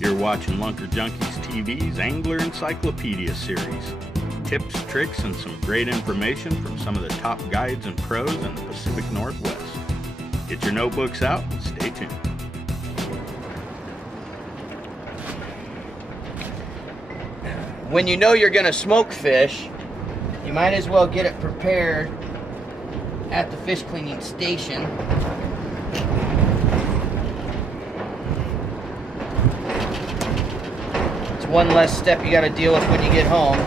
You're watching Lunker Junkies TV's Angler Encyclopedia series. Tips, tricks, and some great information from some of the top guides and pros in the Pacific Northwest. Get your notebooks out and stay tuned. When you know you're going to smoke fish, you might as well get it prepared at the fish cleaning station. It's one less step you got to deal with when you get home.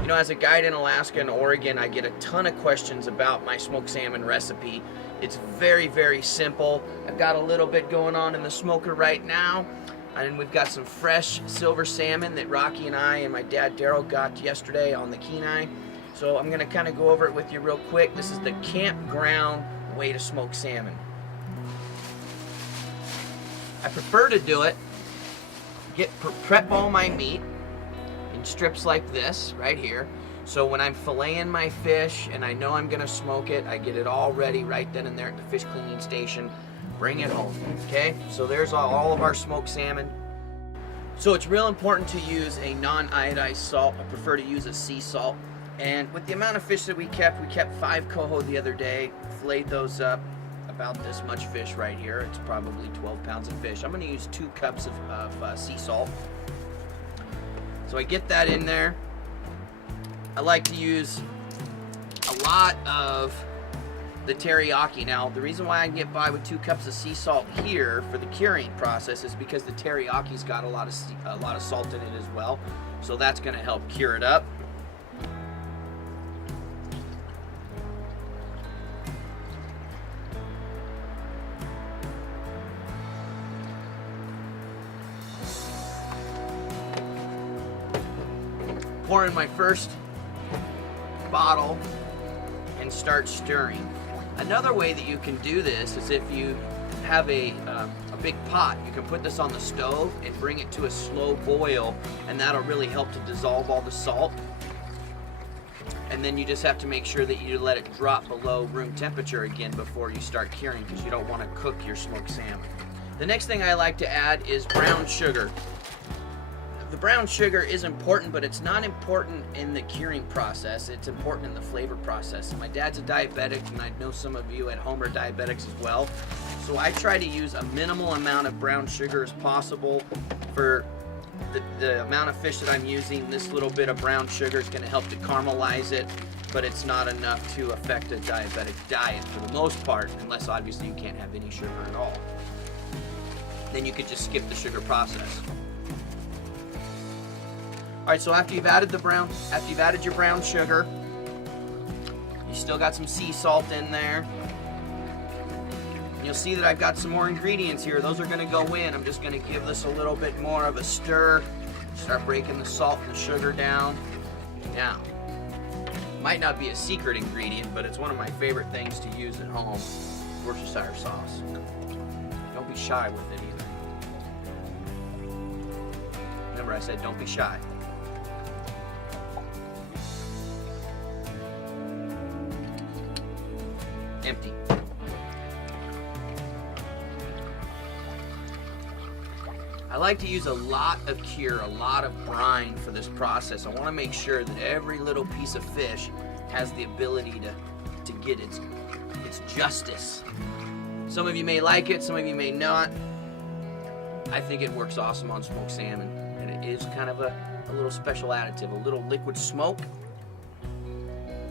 You know, as a guide in Alaska and Oregon, I get a ton of questions about my smoked salmon recipe. It's very, very simple. I've got a little bit going on in the smoker right now, and we've got some fresh silver salmon that Rocky and I and my dad Daryl got yesterday on the Kenai. So I'm gonna kind of go over it with you real quick. This is the campground way to smoke salmon. I prefer to do it, prep all my meat in strips like this right here. So when I'm filleting my fish and I know I'm gonna smoke it, I get it all ready right then and there at the fish cleaning station, bring it home, okay? So there's all of our smoked salmon. So it's real important to use a non-iodized salt. I prefer to use a sea salt. And with the amount of fish that we kept 5 coho the other day, filleted those up, about this much fish right here. It's probably 12 pounds of fish. I'm gonna use 2 cups of sea salt. So I get that in there. I like to use a lot of the teriyaki. Now, the reason why I can get by with 2 cups of sea salt here for the curing process is because the teriyaki's got a lot of salt in it as well. So that's going to help cure it up. Pour in my first bottle and start stirring. Another way that you can do this is if you have a big pot, you can put this on the stove and bring it to a slow boil, and that'll really help to dissolve all the salt. And then you just have to make sure that you let it drop below room temperature again before you start curing, because you don't want to cook your smoked salmon. The next thing I like to add is brown sugar. The brown sugar is important, but it's not important in the curing process. It's important in the flavor process. My dad's a diabetic, and I know some of you at home are diabetics as well. So I try to use a minimal amount of brown sugar as possible for the amount of fish that I'm using. This little bit of brown sugar is going to help to caramelize it, but it's not enough to affect a diabetic diet for the most part, unless obviously you can't have any sugar at all. Then you could just skip the sugar process. All right, so after you've added your brown sugar, you still got some sea salt in there. You'll see that I've got some more ingredients here. Those are gonna go in. I'm just gonna give this a little bit more of a stir. Start breaking the salt and the sugar down. Now, might not be a secret ingredient, but it's one of my favorite things to use at home, Worcestershire sauce. Don't be shy with it either. Remember, I said don't be shy. Empty. I like to use a lot of cure, a lot of brine for this process. I want to make sure that every little piece of fish has the ability to get its justice. Some of you may like it, some of you may not. I think it works awesome on smoked salmon, and it is kind of a little special additive, a little liquid smoke.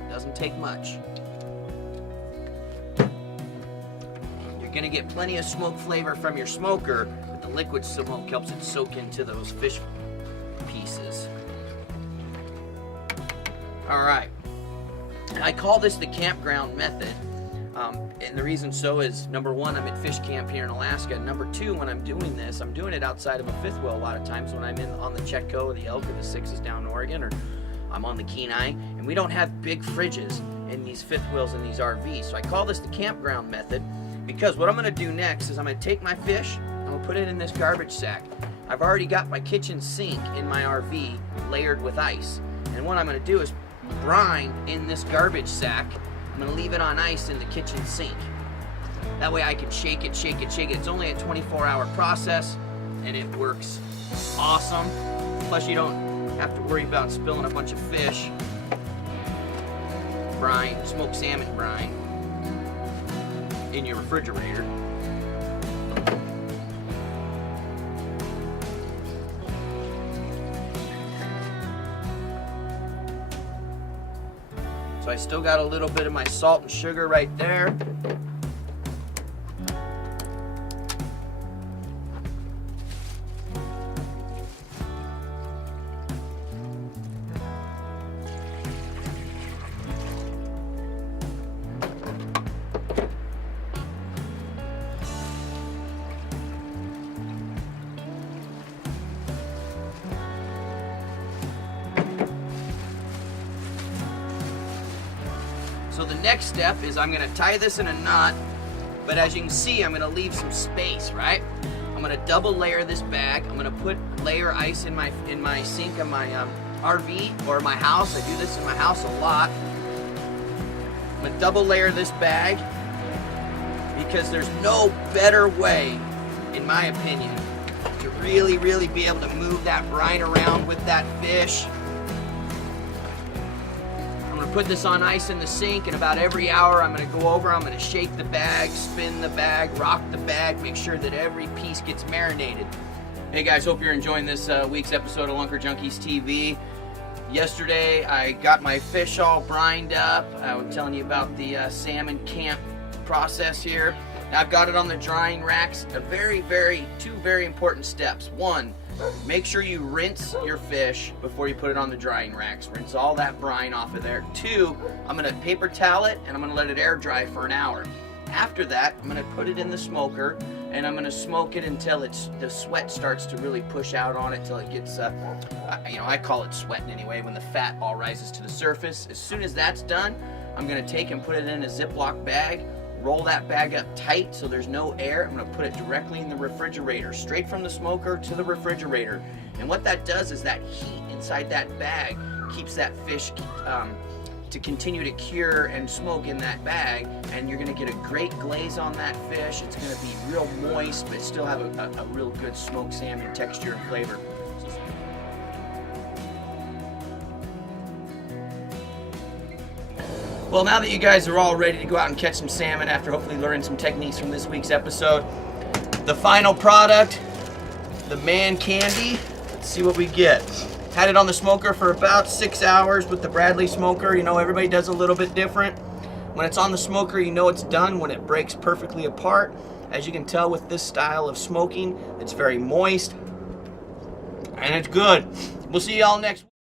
Doesn't take much. You're gonna get plenty of smoke flavor from your smoker, but the liquid smoke helps it soak into those fish pieces. All right, I call this the campground method, and the reason so is, number one, I'm at fish camp here in Alaska. Number two, when I'm doing this, I'm doing it outside of a fifth wheel a lot of times when I'm on the Chetco or the Elk or the Sixes down in Oregon, or I'm on the Kenai, and we don't have big fridges in these fifth wheels in these RVs. So I call this the campground method, because what I'm gonna do next is I'm gonna take my fish, I'm gonna put it in this garbage sack. I've already got my kitchen sink in my RV layered with ice. And what I'm gonna do is brine in this garbage sack. I'm gonna leave it on ice in the kitchen sink. That way I can shake it, shake it, shake it. It's only a 24-hour process, and it works awesome. Plus, you don't have to worry about spilling a bunch of fish, brine, smoked salmon brine, in your refrigerator. So I still got a little bit of my salt and sugar right there. So the next step is I'm gonna tie this in a knot, but as you can see, I'm gonna leave some space, right? I'm gonna double layer this bag. I'm gonna put layer ice in my sink of my RV or my house. I do this in my house a lot. I'm gonna double layer this bag because there's no better way, in my opinion, to really be able to move that brine around with that fish. I'm gonna put this on ice in the sink, and about every hour I'm gonna go over, I'm gonna shake the bag, spin the bag, rock the bag, make sure that every piece gets marinated. Hey guys, hope you're enjoying this week's episode of Lunker Junkies TV. Yesterday I got my fish all brined up. I was telling you about the salmon camp process here. Now I've got it on the drying racks. Two very important steps. One, make sure you rinse your fish before you put it on the drying racks. Rinse all that brine off of there. Two, I'm gonna paper towel it and I'm gonna let it air dry for an hour. After that, I'm gonna put it in the smoker and I'm gonna smoke it until the sweat starts to really push out on it till it gets, I call it sweating anyway, when the fat all rises to the surface. As soon as that's done, I'm gonna take and put it in a Ziploc bag, roll that bag up tight so there's no air. I'm gonna put it directly in the refrigerator, straight from the smoker to the refrigerator. And what that does is that heat inside that bag keeps that fish to continue to cure and smoke in that bag, and you're gonna get a great glaze on that fish. It's gonna be real moist, but still have a real good smoked salmon texture and flavor. Well, now that you guys are all ready to go out and catch some salmon after hopefully learning some techniques from this week's episode, the final product, the man candy. Let's see what we get. Had it on the smoker for about 6 hours with the Bradley smoker. You know, everybody does a little bit different. When it's on the smoker, you know it's done when it breaks perfectly apart. As you can tell with this style of smoking, it's very moist and it's good. We'll see y'all next week.